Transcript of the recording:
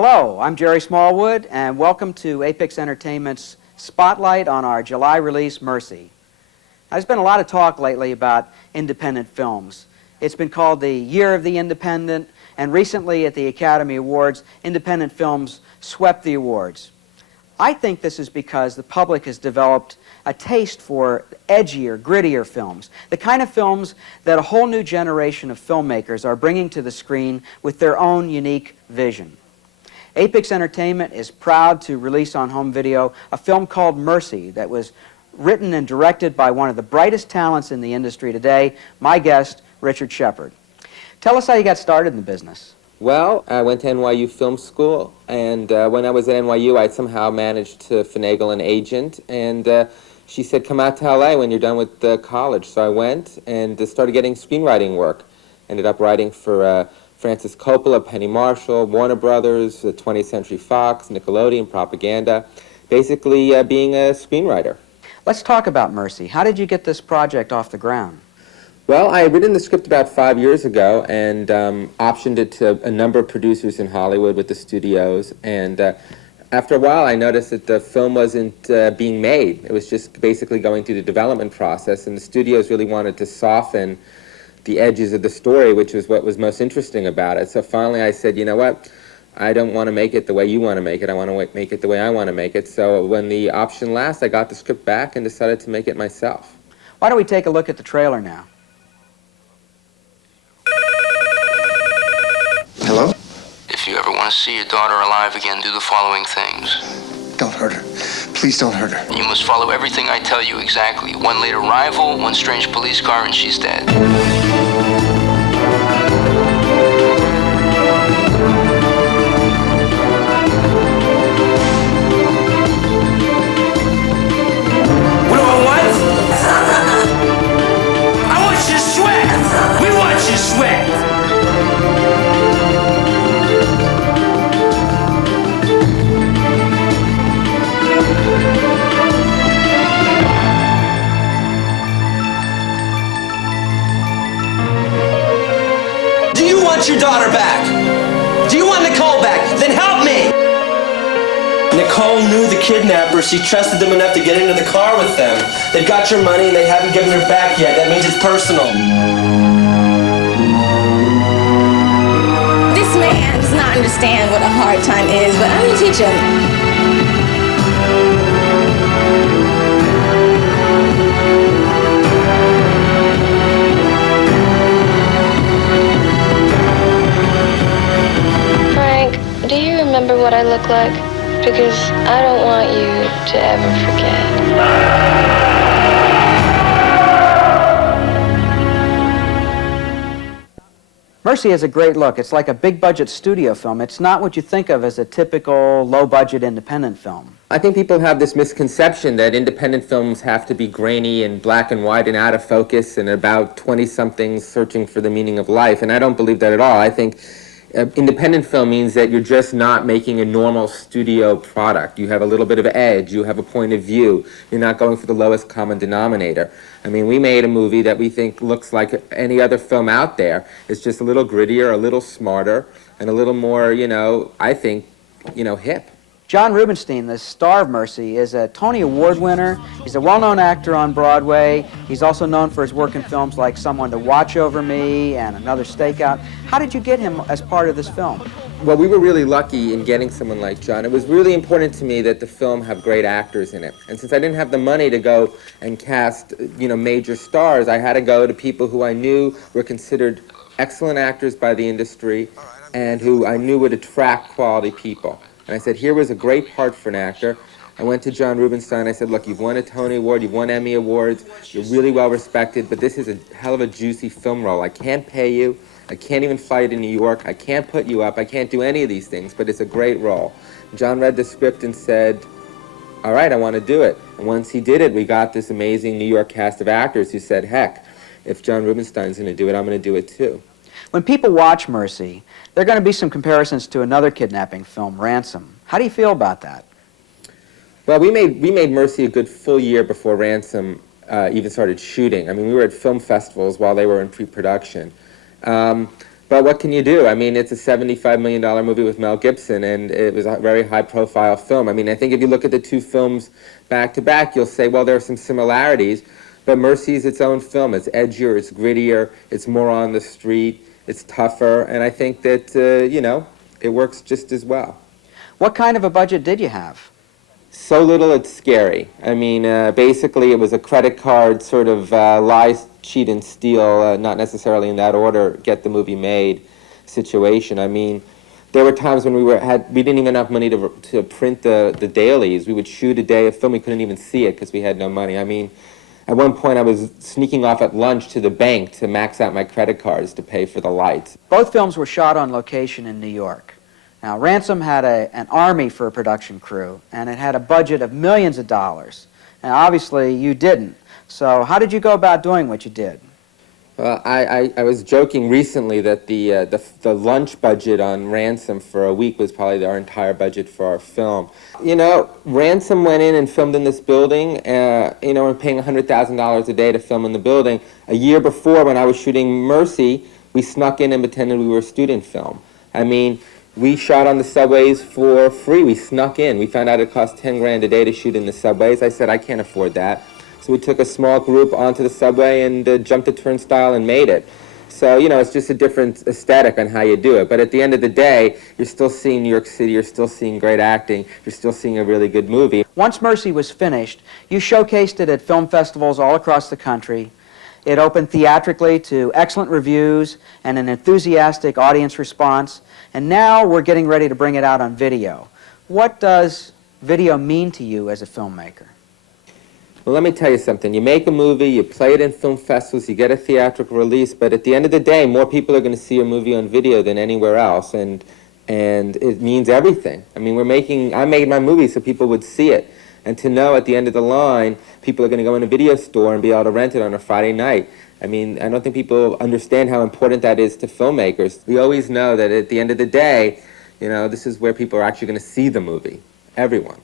Hello, I'm Jerry Smallwood, and welcome to A-Pix Entertainment's Spotlight on our July release, Mercy. There's been a lot of talk lately about independent films. It's been called the Year of the Independent, and recently at the Academy Awards, independent films swept the awards. I think this is because the public has developed a taste for edgier, grittier films, the kind of films that a whole new generation of filmmakers are bringing to the screen with their own unique vision. A-Pix Entertainment is proud to release on home video a film called Mercy that was written and directed by one of the brightest talents in the industry today, my guest, Richard Shepard. Tell us how you got started in the business. Well, I went to NYU Film School, and when I was at NYU, I somehow managed to finagle an agent, and she said, come out to LA when you're done with college. So I went and started getting screenwriting work. Ended up writing for Francis Coppola, Penny Marshall, Warner Brothers, 20th Century Fox, Nickelodeon, Propaganda, basically being a screenwriter. Let's talk about Mercy. How did you get this project off the ground? Well, I had written the script about 5 years ago and optioned it to a number of producers in Hollywood with the studios. And after a while, I noticed that the film wasn't being made. It was just basically going through the development process, and the studios really wanted to soften the edges of the story, which was what was most interesting about it. So finally I said, you know what? I don't want to make it the way you want to make it. I want to make it the way I want to make it. So when the option last, I got the script back and decided to make it myself. Why don't we take a look at the trailer now? Hello? If you ever want to see your daughter alive again, do the following things. Don't hurt her. Please don't hurt her. You must follow everything I tell you exactly. One late arrival, one strange police car, and she's dead. What do I want? I want you to sweat! We want you to sweat! Do you want your daughter back? Do you want Nicole back? Then help me! Nicole knew the kidnappers. She trusted them enough to get into the car with them. They've got your money and they haven't given her back yet. That means it's personal. This man does not understand what a hard time is, but I'm gonna teach him. Do you remember what I look like? Because I don't want you to ever forget. Mercy has a great look. It's like a big-budget studio film. It's not what you think of as a typical low-budget independent film. I think people have this misconception that independent films have to be grainy and black and white and out of focus and about 20-somethings searching for the meaning of life, and I don't believe that at all. I think independent film means that you're just not making a normal studio product. You have a little bit of edge, you have a point of view, you're not going for the lowest common denominator. I mean, we made a movie that we think looks like any other film out there. It's just a little grittier, a little smarter, and a little more, you know, I think, you know, hip. John Rubinstein, the star of Mercy, is a Tony Award winner. He's a well-known actor on Broadway. He's also known for his work in films like Someone to Watch Over Me and Another Stakeout. How did you get him as part of this film? Well, we were really lucky in getting someone like John. It was really important to me that the film have great actors in it. And since I didn't have the money to go and cast, you know, major stars, I had to go to people who I knew were considered excellent actors by the industry and who I knew would attract quality people. And I said, here was a great part for an actor. I went to John Rubinstein. I said, look, you've won a Tony Award, you've won Emmy Awards, you're really well respected, but this is a hell of a juicy film role. I can't pay you. I can't even fly you to New York. I can't put you up. I can't do any of these things, but it's a great role. John read the script and said, all right, I want to do it. And once he did it, we got this amazing New York cast of actors who said, heck, if John Rubinstein's going to do it, I'm going to do it too. When people watch Mercy, there are going to be some comparisons to another kidnapping film, Ransom. How do you feel about that? Well, we made Mercy a good full year before Ransom even started shooting. I mean, we were at film festivals while they were in pre-production. But what can you do? I mean, it's a $75 million movie with Mel Gibson, and it was a very high-profile film. I mean, I think if you look at the two films back to back, you'll say, well, there are some similarities, but Mercy is its own film. It's edgier, it's grittier, it's more on the street, it's tougher, and I think that, you know, it works just as well. What kind of a budget did you have? So little it's scary. I mean, basically it was a credit card sort of lie, cheat, and steal, not necessarily in that order, get the movie made situation. I mean, there were times when we didn't even have enough money to print the dailies. We would shoot a day of film, we couldn't even see it because we had no money. I mean, at one point I was sneaking off at lunch to the bank to max out my credit cards to pay for the lights. Both films were shot on location in New York. Now, Ransom had an army for a production crew, and it had a budget of millions of dollars. And obviously, you didn't. So how did you go about doing what you did? Well, I was joking recently that the lunch budget on Ransom for a week was probably our entire budget for our film. You know, Ransom went in and filmed in this building. You know, we're paying $100,000 a day to film in the building. A year before, when I was shooting Mercy, we snuck in and pretended we were a student film. I mean, we shot on the subways for free. We snuck in. We found out it cost 10 grand a day to shoot in the subways. I said, I can't afford that. So we took a small group onto the subway and jumped the turnstile and made it. So, you know, it's just a different aesthetic on how you do it. But at the end of the day, you're still seeing New York City, you're still seeing great acting, you're still seeing a really good movie. Once Mercy was finished, you showcased it at film festivals all across the country. It opened theatrically to excellent reviews and an enthusiastic audience response. And now we're getting ready to bring it out on video. What does video mean to you as a filmmaker? Well, let me tell you something. You make a movie, you play it in film festivals, you get a theatrical release, but at the end of the day, more people are going to see your movie on video than anywhere else, and it means everything. I mean, I made my movie so people would see it, and to know at the end of the line, people are going to go in a video store and be able to rent it on a Friday night. I mean, I don't think people understand how important that is to filmmakers. We always know that at the end of the day, you know, this is where people are actually going to see the movie. Everyone.